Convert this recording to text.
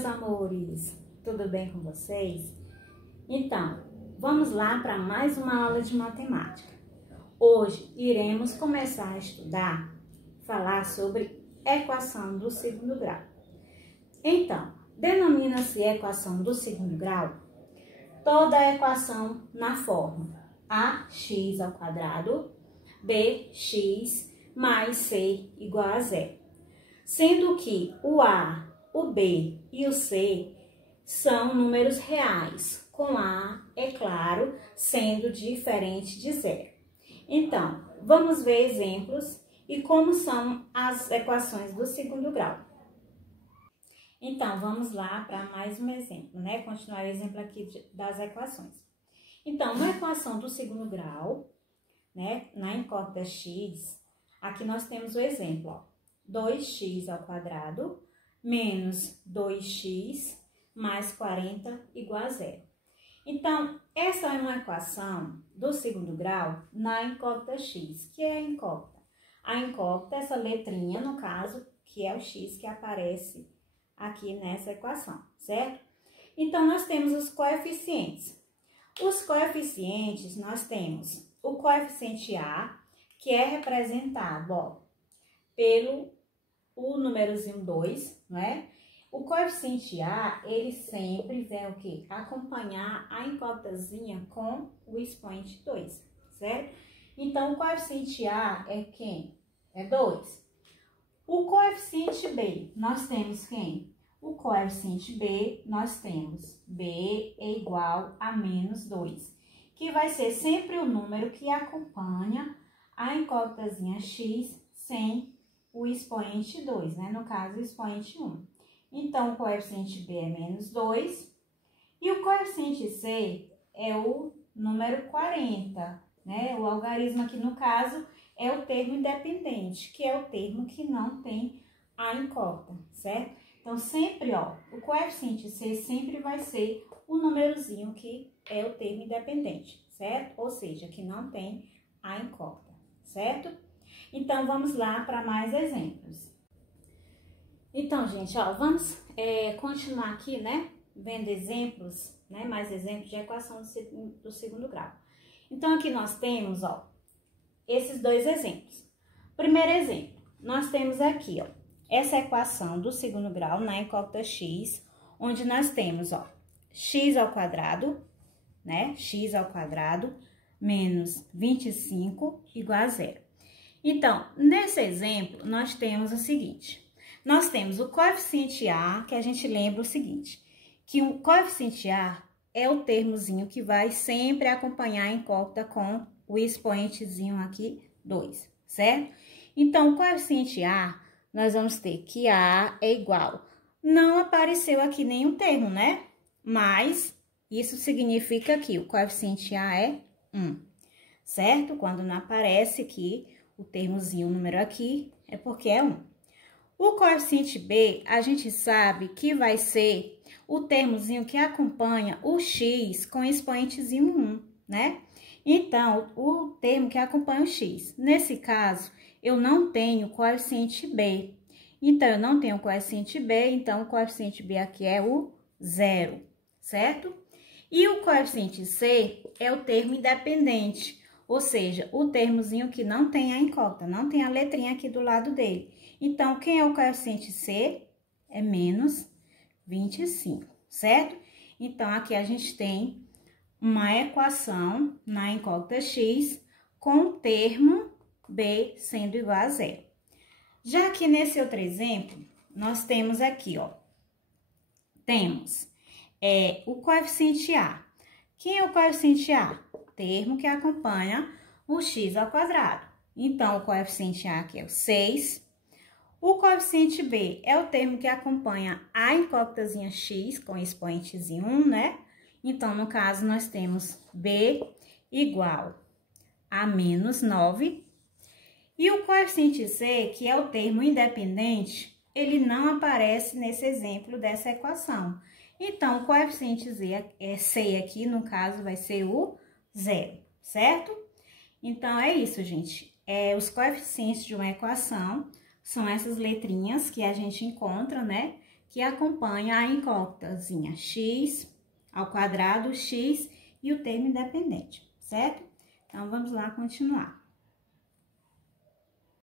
meus amores! Tudo bem com vocês? Então, vamos lá para mais uma aula de matemática. Hoje iremos começar a estudar, falar sobre equação do segundo grau. Então, denomina-se equação do segundo grau toda a equação na forma ax² bx mais c igual a zero, sendo que o a, o b e o c são números reais, com a, é claro, sendo diferente de zero. Então, vamos ver exemplos e como são as equações do segundo grau. Então, vamos lá para mais um exemplo, né? Continuar o exemplo aqui das equações. Então, uma equação do segundo grau, né? Na incógnita x, aqui nós temos o exemplo, ó. 2x² menos 2x mais 40 igual a zero. Então, essa é uma equação do segundo grau na incógnita x. Que é a incógnita? A incógnita é essa letrinha, no caso, que é o x que aparece aqui nessa equação, certo? Então, nós temos os coeficientes. Os coeficientes, nós temos o coeficiente a, que é representado, ó, pelo o númerozinho 2, não é? O coeficiente a, ele sempre vai o quê? Acompanhar a incógnitazinha com o expoente 2, certo? Então, o coeficiente a é quem? É 2. O coeficiente b, nós temos quem? O coeficiente b, nós temos b é igual a menos 2, que vai ser sempre o número que acompanha a incógnitazinha x sem o expoente 2, né? No caso, o expoente 1. Então, o coeficiente b é menos 2 e o coeficiente c é o número 40, né? O algarismo aqui, no caso, é o termo independente, que é o termo que não tem a incógnita, certo? Então, sempre, ó, o coeficiente c sempre vai ser o númerozinho que é o termo independente, certo? Ou seja, que não tem a incógnita, certo? Então, vamos lá para mais exemplos. Então, gente, ó, vamos continuar aqui, né? Vendo exemplos, né? Mais exemplos de equação do segundo grau. Então, aqui nós temos, ó, esses dois exemplos. Primeiro exemplo, nós temos aqui, ó, essa equação do segundo grau na incógnita x, onde nós temos, ó, x², né? x² menos 25 igual a zero. Então, nesse exemplo, nós temos o seguinte. Nós temos o coeficiente a, que a gente lembra o seguinte, que o coeficiente a é o termozinho que vai sempre acompanhar a incógnita com o expoentezinho aqui, 2, certo? Então, o coeficiente a, nós vamos ter que a é igual. Não apareceu aqui nenhum termo, né? Mas isso significa que o coeficiente a é 1, certo? Quando não aparece aqui o termozinho, o número aqui, é porque é 1. O coeficiente b, a gente sabe que vai ser o termozinho que acompanha o x com expoentezinho 1, né? Então, o termo que acompanha o x. Nesse caso, eu não tenho coeficiente b. Então, eu não tenho coeficiente b, então o coeficiente b aqui é o 0, certo? E o coeficiente c é o termo independente, ou seja, o termozinho que não tem a incógnita, não tem a letrinha aqui do lado dele. Então, quem é o coeficiente c? É menos 25, certo? Então, aqui a gente tem uma equação na incógnita x com o termo b sendo igual a zero. Já aqui nesse outro exemplo, nós temos aqui, ó, temos o coeficiente a. Quem é o coeficiente a? Termo que acompanha o x². Então, o coeficiente a aqui é o 6. O coeficiente b é o termo que acompanha a incógnitazinha x com expoentezinho 1, né? Então, no caso, nós temos b igual a menos 9. E o coeficiente c, que é o termo independente, ele não aparece nesse exemplo dessa equação. Então, o coeficiente c aqui, no caso, vai ser o 0, certo? Então, é isso, gente. Os coeficientes de uma equação são essas letrinhas que a gente encontra, né? que acompanha a incógnitazinha x ao quadrado, x e o termo independente, certo? Então, vamos lá continuar.